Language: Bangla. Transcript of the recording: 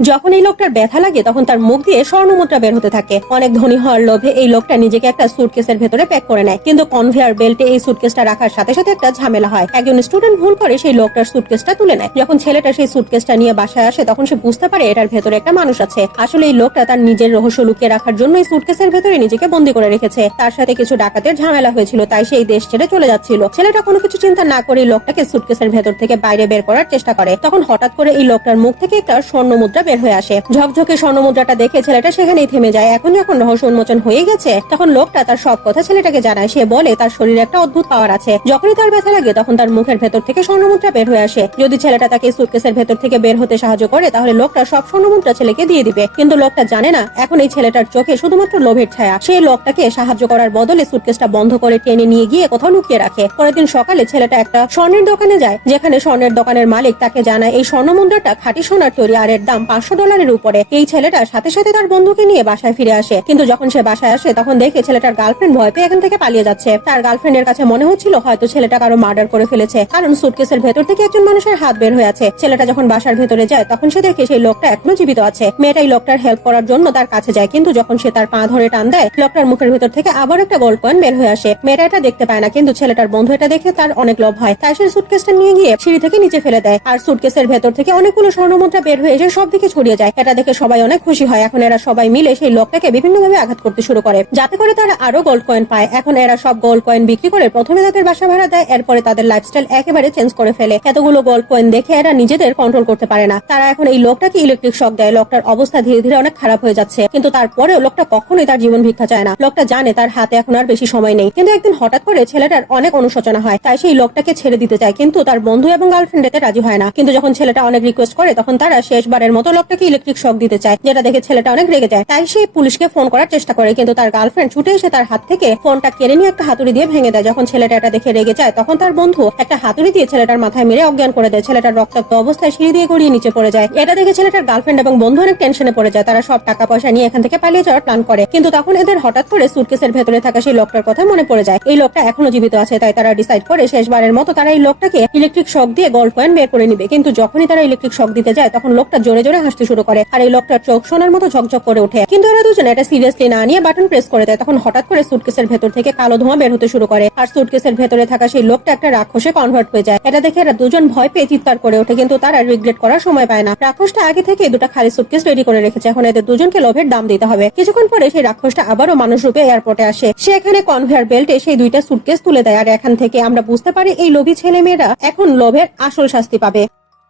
যখন এই লোকটার ব্যথা লাগে তখন তার মুখ দিয়ে স্বর্ণমুদ্রা বের হতে থাকে। অনেক ধনী হওয়ার লোভে এই লোকটা নিজেকে একটা সুটকেসের ভেতরে প্যাক করে নেয়, কিন্তু কনভেয়ার বেল্টে এই সুটকেসটা রাখার সাথে সাথে একটা ঝামেলা হয়। একজন স্টুডেন্ট ভুল করে সেই লোকটার সুটকেসটা তুলে নেয়। যখন ছেলেটা সেই সুটকেসটা নিয়ে বাসায় আসে তখন সে বুঝতে পারে এটার ভেতরে একটা মানুষ আছে। আসলে এই লোকটা তার নিজের রহস্য লুকিয়ে রাখার জন্য এই সুটকেসের ভেতরে নিজেকে বন্দী করে রেখেছে। তার সাথে কিছু ডাকাতের ঝামেলা হয়েছিল, তাই সেই দেশ ছেড়ে চলে যাচ্ছিল। ছেলেটা কোনো কিছু চিন্তা না করে এই লোকটাকে সুটকেসের ভেতর থেকে বাইরে বের করার চেষ্টা করে। তখন হঠাৎ করে এই লোকটার মুখ থেকে একটা স্বর্ণ মুদ্রা বের হয়ে আসে। ঝকঝকে স্বর্ণ মুদ্রাটা দেখে ছেলেটা সেখানেই থেমে যায়। এখন যখন রহস্য উন্মোচন হয়ে গেছে তখন লোকটা তার সব কথা ছেলেটাকে জানায়। সে বলে তার শরীরে একটা অদ্ভুত পাওয়ার আছে, যখনই তার ব্যথা লাগে তখন তার মুখের ভেতর থেকে স্বর্ণ মুদ্রা বের হয়ে আসে। যদি ছেলেটা তাকে সুটকেসের ভেতর থেকে বের হতে সাহায্য করে তাহলে লোকটা সব স্বর্ণ মুদ্রা ছেলেকে দিয়ে দিবে। কিন্তু লোকটা জানে না এখন এই ছেলেটার চোখে শুধুমাত্র লোভের ছায়া। সেই লোকটাকে সাহায্য করার বদলে সুটকেসটা বন্ধ করে টেনে নিয়ে গিয়ে কোথাও লুকিয়ে রাখে। পরের দিন সকালে ছেলেটা একটা স্বর্ণের দোকানে যায়, যেখানে স্বর্ণের দোকানের মালিক তাকে জানায় এই স্বর্ণ মুদ্রাটা খাঁটি সোনার তৈরি আর এর দাম $500 উপরে। এই ছেলেটা সাথে সাথে তার বন্ধুকে নিয়ে বাসায় ফিরে আসে, কিন্তু যখন সে বাসায় আসে তখন দেখে ছেলেটার গার্লফ্রেন্ড ভয় পেয়ে এখান থেকে পালিয়ে যাচ্ছে। তার গার্লফ্রেন্ডের কাছে মনে হচ্ছিল হয়তো ছেলেটা কারো মার্ডার করে ফেলেছে, কারণ সুটকেসের ভেতর থেকে একজন মানুষের হাত বের হয়ে আছে। ছেলেটা যখন বাসার ভেতরে যায় তখন সে দেখে সেই লোকটা এখনো জীবিত আছে। মেয়েটা এই লোকটার হেল্প করার জন্য তার কাছে যায়, কিন্তু যখন সে তার পা ধরে টান দেয় লোকটার মুখের ভেতর থেকে আবার একটা গোল্ড কয়েন বের হয়ে আসে। মেয়েটা এটা দেখতে পায় না, কিন্তু ছেলেটার বন্ধু এটা দেখে তার অনেক লোভ হয়, তাই সে সুটকেসটা নিয়ে গিয়ে সিঁড়ি থেকে নিচে ফেলে দেয়। আর সুটকেসের ভেতর থেকে অনেকগুলো স্বর্ণমুদ্রা বের হয়ে এসে সব দিকে ছড়িয়ে যায়। এটা দেখে সবাই অনেক খুশি হয়। এখন এরা সবাই মিলে সেই লোকটাকে বিভিন্ন ভাবে আঘাত করতে শুরু করে, যাতে করে তারা আরো গোল্ড কয়েন পায়। এখন এরা সব গোল্ড কয়েন বিক্রি করে প্রথমে তাদের বাসা ভাড়া দেয়, এরপরে তাদের লাইফস্টাইল একেবারে চেঞ্জ করে ফেলে। এতগুলো গোল্ড কয়েন দেখে এরা নিজেদের কন্ট্রোল করতে পারে না। তারা এখন এই লোকটাকে ইলেকট্রিক শক দেয়। লোকটার অবস্থা ধীরে ধীরে অনেক খারাপ হয়ে যাচ্ছে, কিন্তু তারপরেও লোকটা কখনোই তার জীবন ভিক্ষা চায় না। লোকটা জানে তার হাতে এখন আর বেশি সময় নেই। কিন্তু একদিন হঠাৎ করে ছেলেটার অনেক অনুশোচনা হয়, তাই সেই লোকটাকে ছেড়ে দিতে চায়, কিন্তু তার বন্ধু এবং গার্লফ্রেন্ড এতে রাজি হয় না। কিন্তু যখন ছেলেটা অনেক রিকোয়েস্ট করে তখন তারা শেষবারের মতো লোকটাকে ইলেকট্রিক শক দিতে চায়, যেটা দেখে ছেলেটা অনেক রেগে যায়। তাই সে পুলিশকে ফোন করার চেষ্টা করে, কিন্তু তার গার্লফ্রেন্ড ছুটে এসে তার হাত থেকে ফোনটা কেড়ে নিয়ে একটা হাতুড়ি দিয়ে ভেঙে দেয়। যখন ছেলেটা এটা দেখে রেগে যায় তখন তার বন্ধু একটা হাতুড়ি দিয়ে ছেলেটার মাথায় মেরে অজ্ঞান করে দেয়। ছেলেটার রক্তাক্ত অবস্থায় সিঁড়ি দিয়ে গড়িয়ে নিচে পড়ে যায়। এটা দেখে ছেলেটার গার্লফ্রেন্ড এবং বন্ধু অনেক টেনশনে পড়ে যায়। তারা সব টাকা পয়সা নিয়ে এখান থেকে পালিয়ে যাওয়ার প্ল্যান করে, কিন্তু তখন এদের হঠাৎ করে সুটকেসের ভেতরে থাকা সেই লোকটার কথা মনে পড়ে যায়। এই লোকটা এখনো জীবিত আছে, তাই তারা ডিসাইড করে শেষবারের মতো তারা এই লোকটাকে ইলেকট্রিক শক দিয়ে গোল্ড কয়েন বের করে নিবে। কিন্তু যখনই তারা ইলেকট্রিক শক দিতে যায় তখন লোকটা জোরে জোরে হাসতে শুরু করে, আর এই লোকটার চোখ সোনার মতো ঝকঝক করে ওঠে। কিন্তু এরা দুজনে এটা সিরিয়াসলি না নিয়ে বাটন প্রেস করে দেয়। তখন হঠাৎ করে সুটকেসের ভেতর থেকে কালো ধোঁয়া বের হতে শুরু করে, আর সুটকেসের ভেতরে থাকা সেই লোকটা একটা রাক্ষসে কনভার্ট হয়ে যায়। এটা দেখে এরা দুজন ভয় পেয়ে চিৎকার করে ওঠে, কিন্তু তারা রিগ্রেট করার সময় পায় না। রাক্ষসটা আগে থেকে দুটো খালি সুটকেস রেডি করে রেখেছে, এখন এদের দুজনকে লোভের দাম দিতে হবে। কিছুক্ষণ পরে সেই রাক্ষসটা আবারও মানুষ রূপে এয়ারপোর্টে আসে। সে এখানে কনভেয়ার বেল্টে সেই দুইটা সুটকেস তুলে দেয়, আর এখান থেকে আমরা বুঝতে পারি এই লোভী ছেলে মেয়েরা এখন লোভের আসল শাস্তি পাবে।